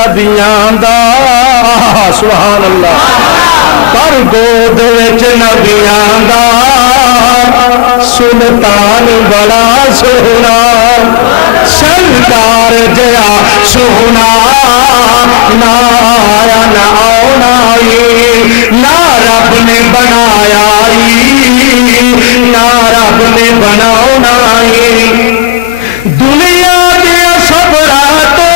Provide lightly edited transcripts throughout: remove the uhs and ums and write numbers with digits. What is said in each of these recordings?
نبیاں دا سبحان اللہ پر گود وچ نبیاں دا سلطان بڑا سونا سرکار جیا سونا نہ آیا نہ آنا نہ رب نے بنایا نہ رب نے بنانا دنیا دے صبرا تو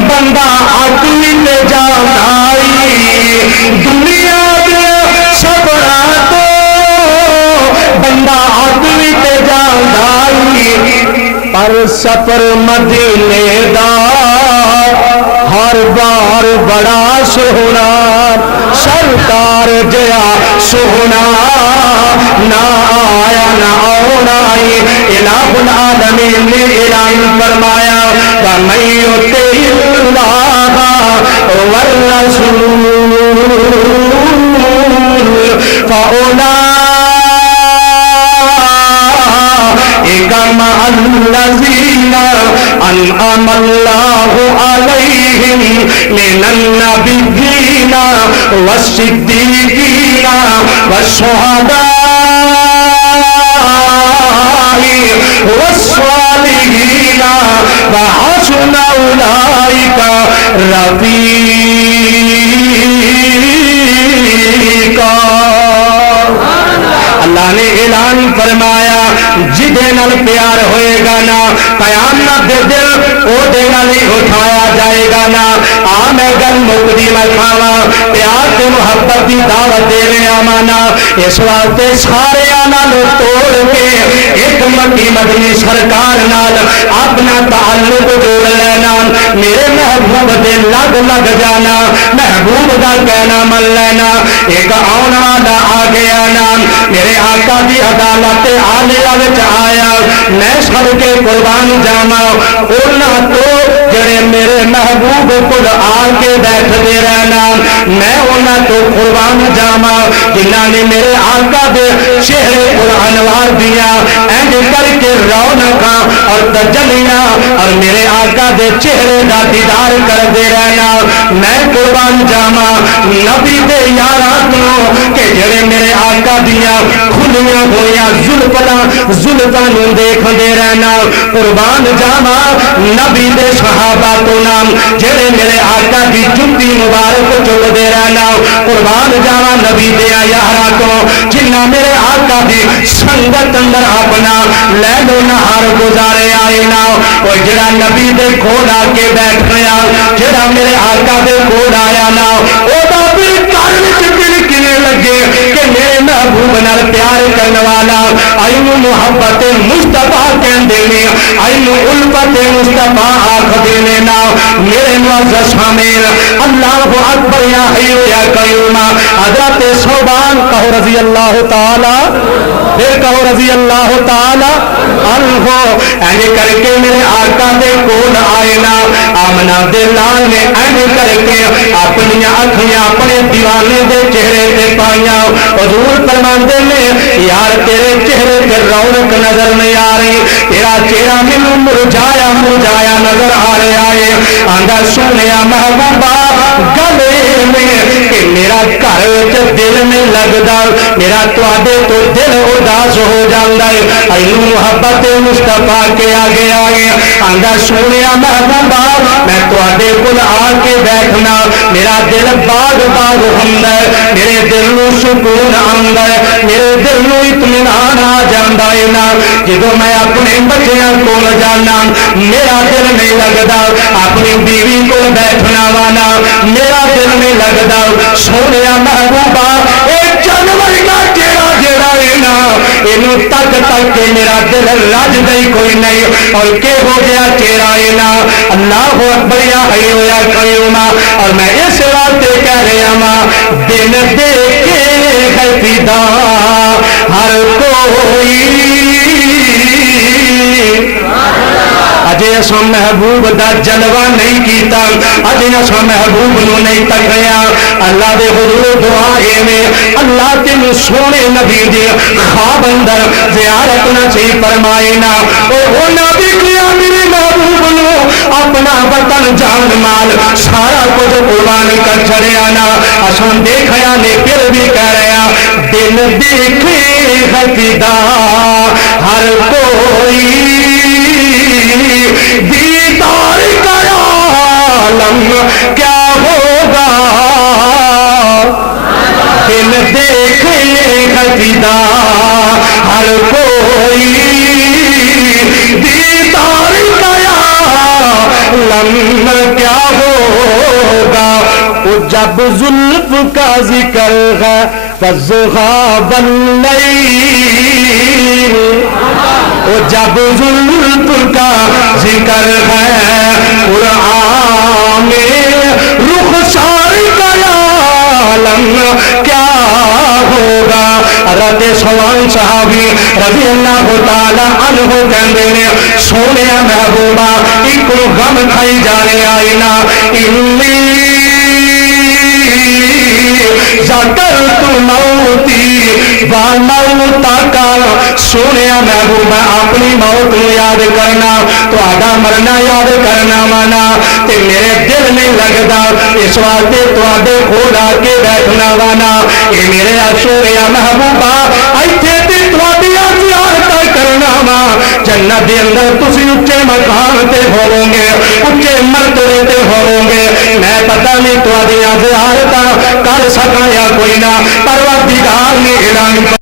بندہ اگلی تے جانا دنیا دے صبرا تو بندہ اگلی تے جانا پر سفر مدینے دا ہر بار بڑا سونا سرکار جیا سونا نہ آیا نہ آنا الہ العالمین نے اعلان فرمایا وَمَن يُطِعِ اللَّهَ وَالرَّسُولَ فَأُولَٰئِكَ مَعَ الَّذِينَ أَنْعَمَ اللَّهُ عَلَيْهِمْ مِنَ النَّبِيِّينَ وَالصِّدِّيقِينَ وَالشُّهَدَاءِ وَالصَّالِحِينَ وَحَسُنَ أُولَٰئِكَ رفیقا اللہ نے اعلان فرمایا جدے نال پیار ہوئے گا نا قیامت دے دل او دے نال اٹھایا جائے گا نا آ میں گل مکدی میں کھاواں پیار تے محبت دی دعوت دے رہا مانا اس واسطے سارے نال توڑ کے ایک مکی مدنی سرکار نال اپنا تعلق جوڑ لینا میرے محبوب دے لگ لگ جانا محبوب دا کہنا من لینا ایک آن والا آ گیا نا میرے آقا دی عدالت عالیہ وچ آیا میں سب کے قربان جاواں انہاں تو جڑے میرے محبوب کو آ کے بیٹھ دے رہنا میں انہاں تو قربان جاواں جنہاں نے میرے آقا دے چہرے اور انوار دیا اینج کر کے رونقاں اور تجلیاں اور میرے آقا دے چہرے دا دیدار کر دے رہنا میں قربان جاواں نبی دے یاراں تو کہ جڑے میرے آقا دیا کھلیاں ہویاں زلفاں نوں دیکھ دے رہنا قربان جاواں نبی دے صحابہ تو نام جڑے میرے آقا دی جُتی مبارک چل دے رہنا قربان جاواں نبی دے یاراں تو جنہاں میرے آقا دی سنگت اندر اپنا لیل و نہار گزارے آئے نا وہ جڑا نبی دے کول آ کے بیٹھ گیا جڑا میرے آقا دے کول آیا نا او دا دل کر وچ دل کنے لگے کہ میرے محبوب نال پیار کرنے والا اینو محبت مصطفیٰ کہندے نے اینو الفت مصطفیٰ آکھدے نے نا میرے معزز حامل اللہ اکبر یا حی یا قیوم حضرت صوبان کہو رضی اللہ تعالی پھر کہو رضی اللہ تعالی عنہ اینج کر کے میرے آقا دے کول آئے نا آمنہ دے لال نے اینج کر کے اپنی اکھیاں اپنے دیوانے دے چہرے تے پائیاں حضور فرماندے نے یار تیرے چہرے تے رونق نظر نہیں آ رہی تیرا چہرہ مینوں مرجھایا نظر آ رہا ہے آندا سونیا محبوبہ گلے میں کہ میرا گھر وچ دل نہیں لگدا میرا تواڈے تو دل اداس ہو جاندا ہے اینو محبت مصطفیٰ کے آگے آئے آندا سونیا محبوبہ میں تواڈے کول آ کے بیٹھنا میرا دل باغ ہوندا ہے میرے دل نوں سکون آندا ہے میرے دل نوں اطمینان آ جاندا ہے نا جدوں میں اپنے بچیاں کول جانا میرا دل نہیں لگدا اپنی بیوی کول بیٹھنا وانا میرا دل نہیں لگدا سونیا محبوبہ اے جانور کا جیڑا ہے نا اینو تک کے میرا دل رج گئی کوئی نہیں اور کہ ہو گیا چہرہ ہے نا اللہ اکبر یا حی یا قیوم اور میں اس واسطے کہہ رہا ہوں دل دیکھے ہے فدا ہر کوئی اجے اساں محبوب دا جلوہ نہیں کیتا اجے اساں محبوب نو نہیں تکیا اللہ دے حضور دعا میں اللہ تینوں سونے نبی دے خواب اندر زیارت نصیب فرمائے نا او نبی کیا میرے محبوب نو اپنا وطن جان مال سارا کچھ قربان کر چھڑیا نا اساں دیکھیا نے پھر بھی کہہ رہا دل دیکھے ہے فدا ہر کوئی دیدار کا عالم کیا ہوگا دل دیکھے ہے فدا ہر کوئی دیدار کا عالم کیا ہوگا وہ جب زلف کا ذکر ہے فَذْغَابَ اللَّيْلِ وہ جب زلف کا ذکر ہے قرآن میں رخسار کا عالم کیا ہوگا حضرت سلمان صحابی رضی اللہ تعالی عنہ کہندے نے سونے محبوبہ ایک غم کھائی جانے آئی نا انی ذکرت موتی و موتا کا سونے محبوبہ اپنی موت کو یاد کرنا تو آدھا مرنا یاد کرنا مانا تے میرے دل نہیں لگتا اس واسطے تو آدھے کھولا کے بیٹھنا وانا یہ میرے سونے محبوبہ ایتھے تے تو آدھی زیارت کرنا وا جنت دے اندر تسی اچے مقام تے ہوو گے اچے مرتبے تے ہوو گے میں پتہ نہیں تو آدھی زیارت کر سکا یا کوئی نہ پروردگار نے اعلان